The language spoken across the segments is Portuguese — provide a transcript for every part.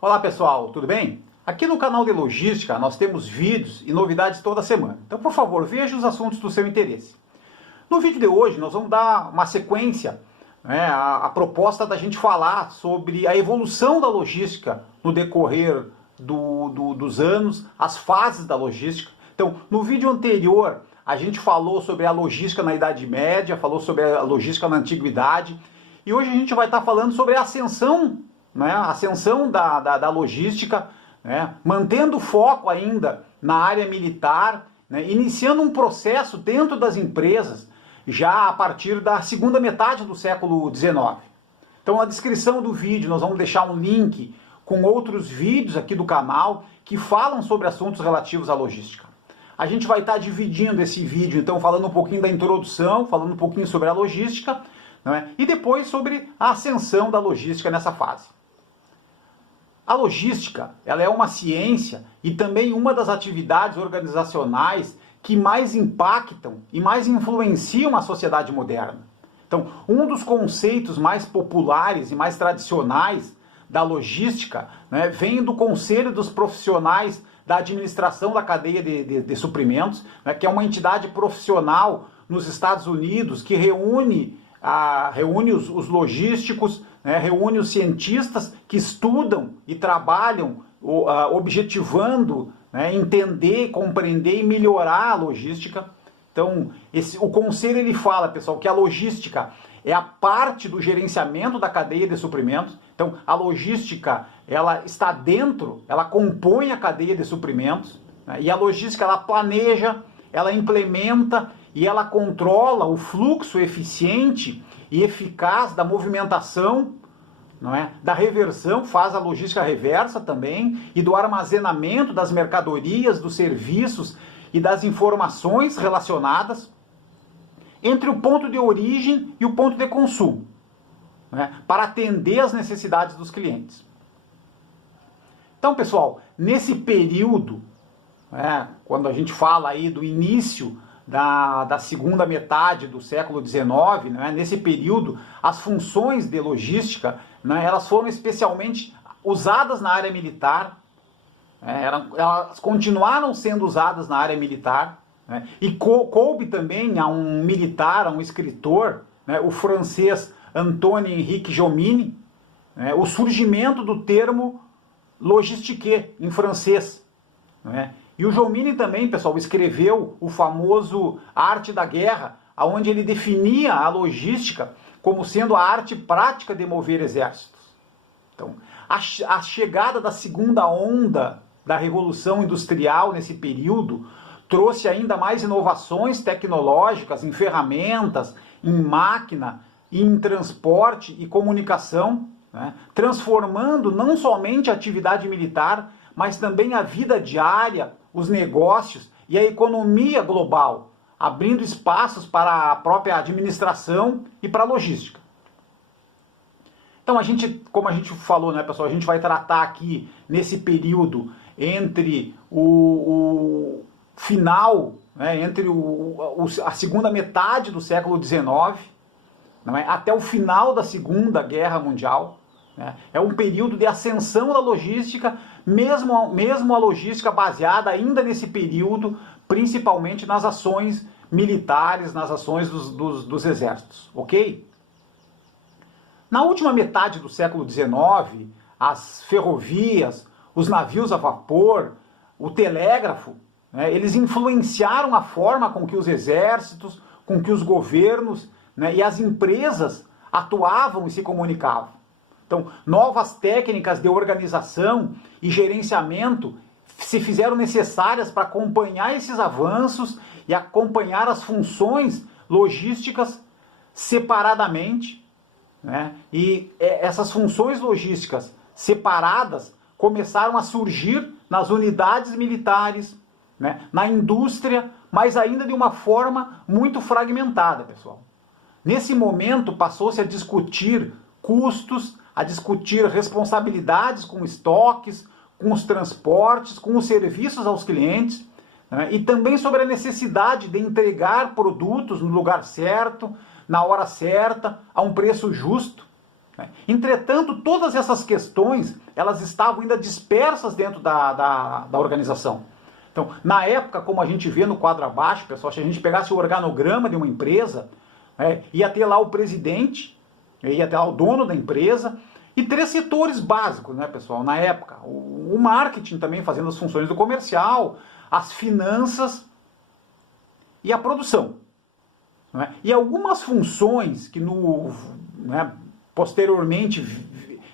Olá pessoal, tudo bem? Aqui no canal de Logística nós temos vídeos e novidades toda semana. Então, por favor, veja os assuntos do seu interesse. No vídeo de hoje nós vamos dar uma sequência, a proposta da gente falar sobre a evolução da logística no decorrer dos anos, as fases da logística. Então, no vídeo anterior a gente falou sobre a logística na Idade Média, falou sobre a logística na Antiguidade, e hoje a gente vai estar falando sobre a ascensão, a ascensão da logística, mantendo o foco ainda na área militar, iniciando um processo dentro das empresas já a partir da segunda metade do século XIX. Então, na descrição do vídeo nós vamos deixar um link com outros vídeos aqui do canal que falam sobre assuntos relativos à logística. A gente vai estar dividindo esse vídeo, então, falando um pouquinho da introdução, falando um pouquinho sobre a logística, e depois sobre a ascensão da logística nessa fase. A logística, ela é uma ciência e também uma das atividades organizacionais que mais impactam e mais influenciam a sociedade moderna. Então, um dos conceitos mais populares e mais tradicionais da logística vem do Conselho dos Profissionais da Administração da Cadeia de Suprimentos, que é uma entidade profissional nos Estados Unidos que reúne os logísticos, reúne os cientistas que estudam e trabalham objetivando entender, compreender e melhorar a logística. Então, o conselho ele fala, pessoal, que a logística é a parte do gerenciamento da cadeia de suprimentos. Então, a logística ela está dentro, ela compõe a cadeia de suprimentos, e a logística ela planeja, ela implementa e ela controla o fluxo eficiente e eficaz da movimentação, da reversão, faz a logística reversa também, e do armazenamento das mercadorias, dos serviços e das informações relacionadas entre o ponto de origem e o ponto de consumo, para atender às necessidades dos clientes. Então, pessoal, nesse período, quando a gente fala aí do início da segunda metade do século XIX, nesse período, as funções de logística, elas foram especialmente usadas na área militar, elas continuaram sendo usadas na área militar, e coube também a um militar, a um escritor, o francês Antoine Henrique Jomini, o surgimento do termo logistique em francês. E o Jomini também, pessoal, escreveu o famoso Arte da Guerra, onde ele definia a logística como sendo a arte prática de mover exércitos. Então, a chegada da segunda onda da Revolução Industrial nesse período trouxe ainda mais inovações tecnológicas em ferramentas, em máquina, em transporte e comunicação, transformando não somente a atividade militar, mas também a vida diária, os negócios e a economia global, abrindo espaços para a própria administração e para a logística. Então, como a gente falou, pessoal, a gente vai tratar aqui nesse período entre o final, entre a segunda metade do século XIX, até o final da Segunda Guerra Mundial. É um período de ascensão da logística, mesmo a logística baseada ainda nesse período, principalmente nas ações militares, nas ações dos exércitos, ok? Na última metade do século XIX, as ferrovias, os navios a vapor, o telégrafo, eles influenciaram a forma com que os exércitos, com que os governos e as empresas atuavam e se comunicavam. Então, novas técnicas de organização e gerenciamento se fizeram necessárias para acompanhar esses avanços e acompanhar as funções logísticas separadamente. E essas funções logísticas separadas começaram a surgir nas unidades militares, na indústria, mas ainda de uma forma muito fragmentada, pessoal. Nesse momento passou-se a discutir custos, a discutir responsabilidades com estoques, com os transportes, com os serviços aos clientes, e também sobre a necessidade de entregar produtos no lugar certo, na hora certa, a um preço justo. né? Entretanto, todas essas questões, elas estavam ainda dispersas dentro da organização. Então, na época, como a gente vê no quadro abaixo, pessoal, se a gente pegasse o organograma de uma empresa, ia ter lá o presidente, ia ter lá o dono da empresa, e 3 setores básicos, né, pessoal, na época. O marketing também fazendo as funções do comercial, as finanças e a produção. Né? E algumas funções que posteriormente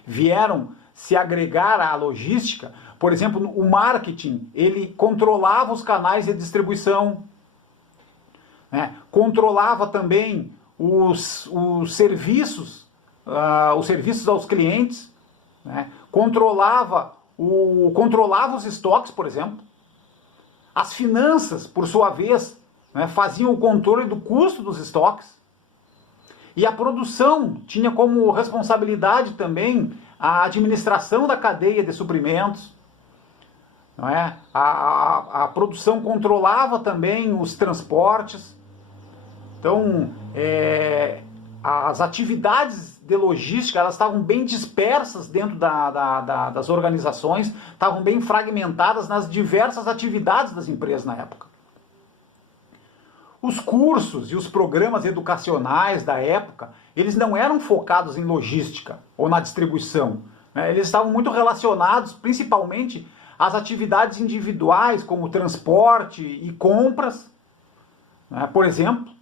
vieram se agregar à logística. Por exemplo, o marketing, ele controlava os canais de distribuição, né? Controlava também os serviços aos clientes, né? Controlava os estoques, por exemplo. As finanças, por sua vez, né, faziam o controle do custo dos estoques. E a produção tinha como responsabilidade também a administração da cadeia de suprimentos. Não é? A produção controlava também os transportes. Então, as atividades de logística, elas estavam bem dispersas dentro das organizações, estavam bem fragmentadas nas diversas atividades das empresas na época. Os cursos e os programas educacionais da época, eles não eram focados em logística ou na distribuição, né? Eles estavam muito relacionados, principalmente, às atividades individuais, como transporte e compras, né, por exemplo.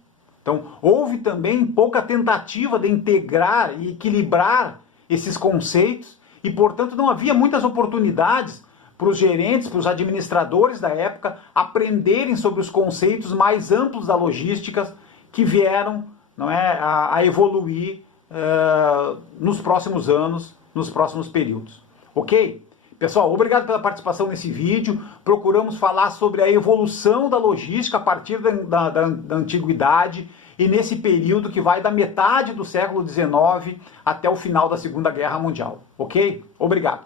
Então, houve também pouca tentativa de integrar e equilibrar esses conceitos e, portanto, não havia muitas oportunidades para os gerentes, para os administradores da época aprenderem sobre os conceitos mais amplos da logística que vieram, não é, a evoluir nos próximos anos, nos próximos períodos. Ok? Pessoal, obrigado pela participação nesse vídeo. Procuramos falar sobre a evolução da logística a partir da antiguidade e nesse período que vai da metade do século XIX até o final da Segunda Guerra Mundial. Ok? Obrigado.